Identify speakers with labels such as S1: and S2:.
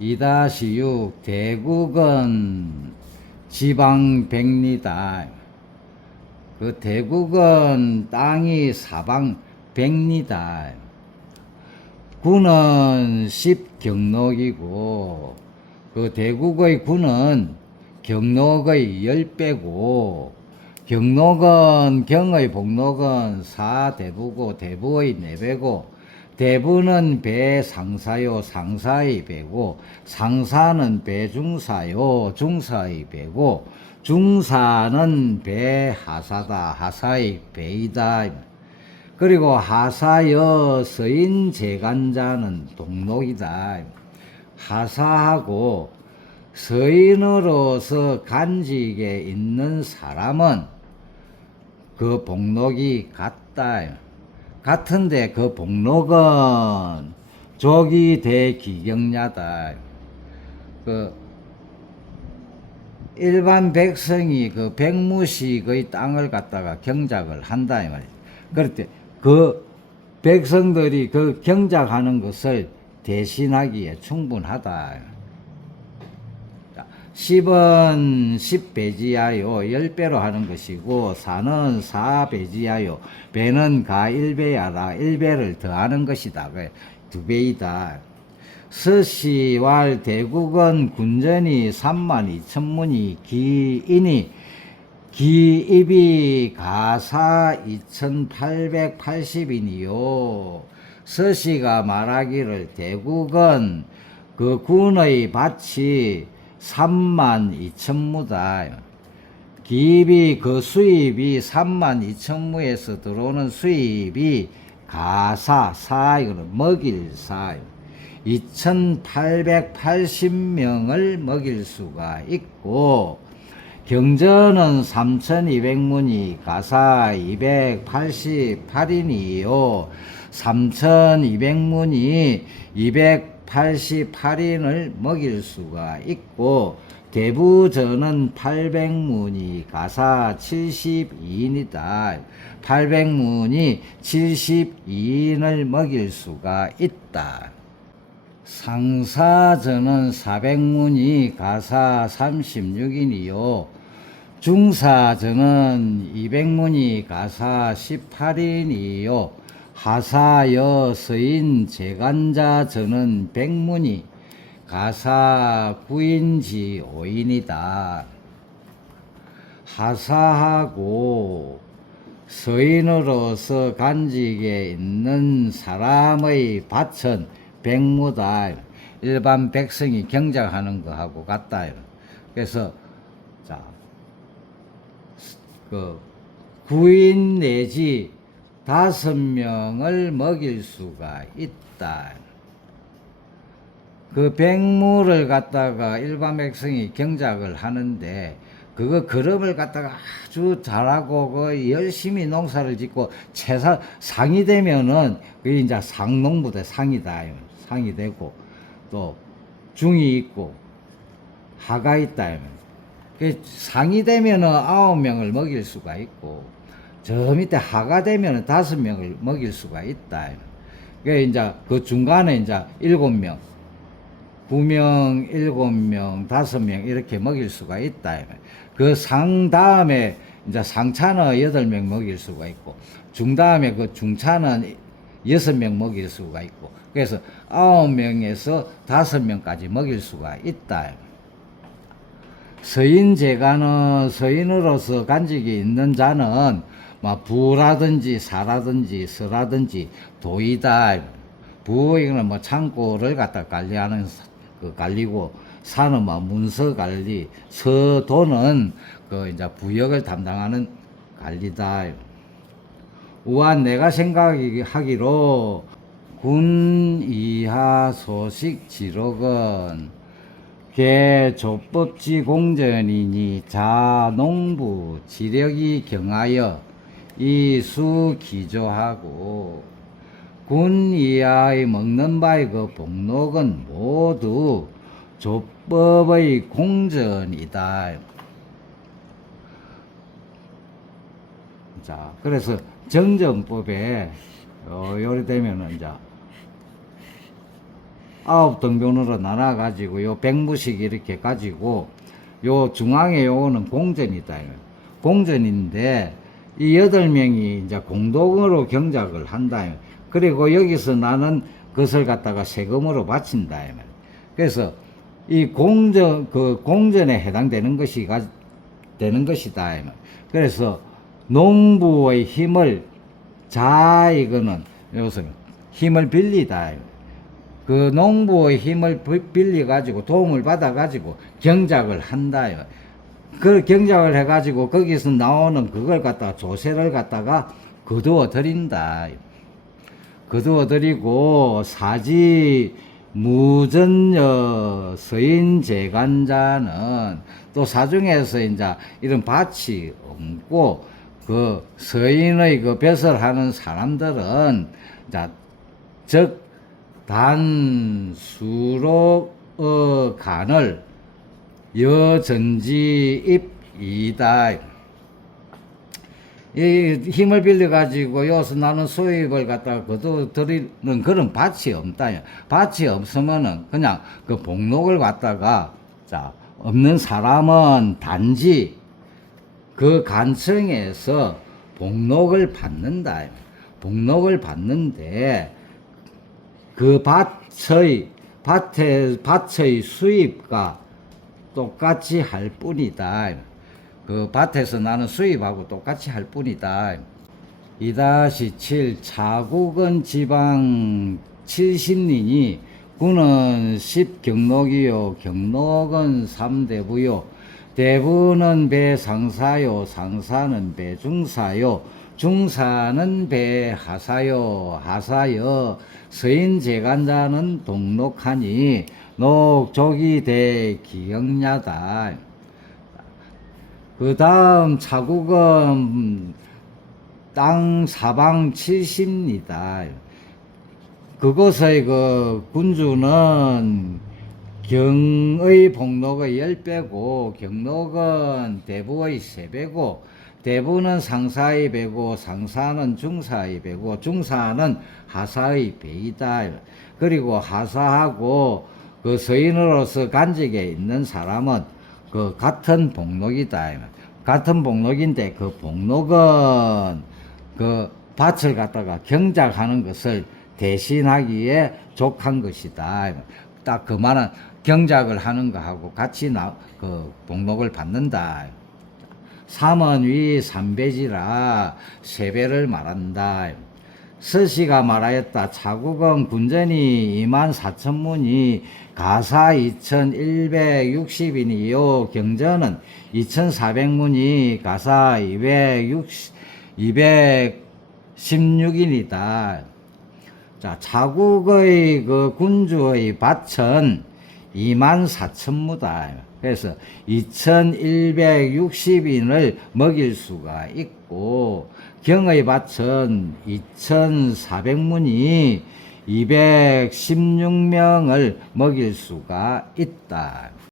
S1: 2-6 대국은 지방 백리다. 그 대국은 땅이 사방 백리다. 군은 10경록이고 그 대국의 군은 경록의 10배고 경록은 경의 복록은 사대부고 대부의 4배고 대부는 배 상사요 상사의 배고 상사는 배 중사요 중사의 배고 중사는 배 하사다 하사의 배이다 그리고 하사여 서인 재간자는 동록이다 하사하고 서인으로서 간직에 있는 사람은 그 복록이 같다. 같은데 그 복록은 조기 대기경야다. 그 일반 백성이 그 백무식의 땅을 갖다가 경작을 한다 이 말이야. 그럴 때 그 백성들이 그 경작하는 것을 대신하기에 충분하다. 10은 10배지하여 10배로 하는 것이고 4는 4배지하여 배는 가 1배야라 1배를 더하는 것이다. 그두 배이다. 서시왈 대국은 군전이 3만 2천 문이 기인이 기입이 가사 2880인이요. 서시가 말하기를 대국은 그 군의 밭이 3만 2천 무다. 기입이 그 수입이 3만 2천 무에서 들어오는 수입이 가사, 사, 이거는 먹일 사. 2880명을 먹일 수가 있고, 경전은 3200문이 가사 288인이요. 3200문이 288인을 먹일 수가 있고, 대부전은 800문이 가사 72인이다. 800문이 72인을 먹일 수가 있다. 상사전은 400문이 가사 36인이요. 중사전은 200문이 가사 18인이요. 하사여 서인 재간자전은 100문이 가사 9인지 5인이다. 하사하고 서인으로서 간직에 있는 사람의 밭은 백무다. 일반 백성이 경작하는 거하고 같다. 그래서 자, 그 구인 내지 다섯 명을 먹일 수가 있다. 그 백무를 갖다가 일반 백성이 경작을 하는데 그거 그릇을 갖다가 아주 잘하고 그 열심히 농사를 짓고 채사 상이 되면은 그게 이제 상농부대 상이다. 상이 되고 또 중이 있고 하가 있다. 그 상이 되면은 아홉 명을 먹일 수가 있고 저 밑에 하가 되면은 다섯 명을 먹일 수가 있다 그 이제 그 중간에 이제 일곱 명 9명, 7명, 5명 이렇게 먹일 수가 있다. 그 상 다음에 이제 상차는 8명 먹일 수가 있고 중 다음에 그 중차는 6명 먹일 수가 있고 그래서 9명에서 5명까지 먹일 수가 있다. 서인 재가는 서인으로서 간직이 있는 자는 뭐 부라든지 사라든지 서라든지 도이다. 부 이거는 뭐 창고를 갖다 관리하는 그 관리고 사는 뭐 문서 관리, 서도는 그 이제 부역을 담당하는 관리다. 우와 내가 생각하기로 군 이하 소식 지록은 개 조법지 공전이니 자농부 지력이 경하여 이수 기조하고 군 이하의 먹는 바의 그 복록은 모두 조법의 공전이다. 자, 그래서 정정법에 어, 요리 되면은 이제 아홉 등변으로 나눠 가지고 요 백무식 이렇게 가지고 요 중앙에 요거는 공전이다. 공전인데 이 여덟 명이 이제 공동으로 경작을 한다. 그리고 여기서 나는 그것을 갖다가 세금으로 바친다. 그래서 이 공전 그 공전에 해당되는 것이 가, 되는 것이다. 그래서 농부의 힘을 자 이거는 여기서 힘을 빌리다. 그 농부의 힘을 빌려 가지고 도움을 받아 가지고 경작을 한다. 그 경작을 해 가지고 거기서 나오는 그걸 갖다가 조세를 갖다가 거두어 드린다. 거두어 드리고 사지 무전여 서인 재간자는 또 사중에서 이제 이런 밭이 없고 그 서인의 그 벼슬 하는 사람들은 자, 즉 단수로 어 간을 여전지 입 이다. 이 힘을 빌려 가지고 여기서 나는 수입을 갖다가 거둬 드리는 그런 밭이 없다. 밭이 없으면은 그냥 그 복록을 갖다가 자 없는 사람은 단지 그 간청에서 복록을 받는다. 복록을 받는데 그 밭의 밭의 밭의 수입과 똑같이 할 뿐이다. 그 밭에서 나는 수입하고 똑같이 할 뿐이다. 2-7 차국은 지방 70리니 군은 10경록이요 경록은 3대부요 대부는 배상사요 상사는 배중사요 중사는 배하사요 하사여 서인재간자는 동록하니 녹족이 대기영야다 그 다음 차국은 땅 사방 70입니다. 그곳의 그 군주는 경의 복록의 10배고 경록은 대부의 3배고 대부는 상사의 배고 상사는 중사의 배고 중사는 하사의 배이다. 그리고 하사하고 그 서인으로서 간직에 있는 사람은 그 같은 복록이다. 같은 복록인데 그 복록은 그 밭을 갖다가 경작하는 것을 대신하기에 족한 것이다. 딱 그 말은 경작을 하는 거하고 같이 나, 그 복록을 받는다. 삼은 위 삼배지라 세배를 말한다. 서시가 말하였다. 차국은 군전이 2만 4천 문이 가사 2160이니요. 경전은 2400문이 가사 260, 216인이다. 자, 자국의 그 군주의 밭은 2만 4천 무다. 그래서 2160인을 먹일 수가 있고, 경의 밭은 2400문이 216명을 먹일 수가 있다.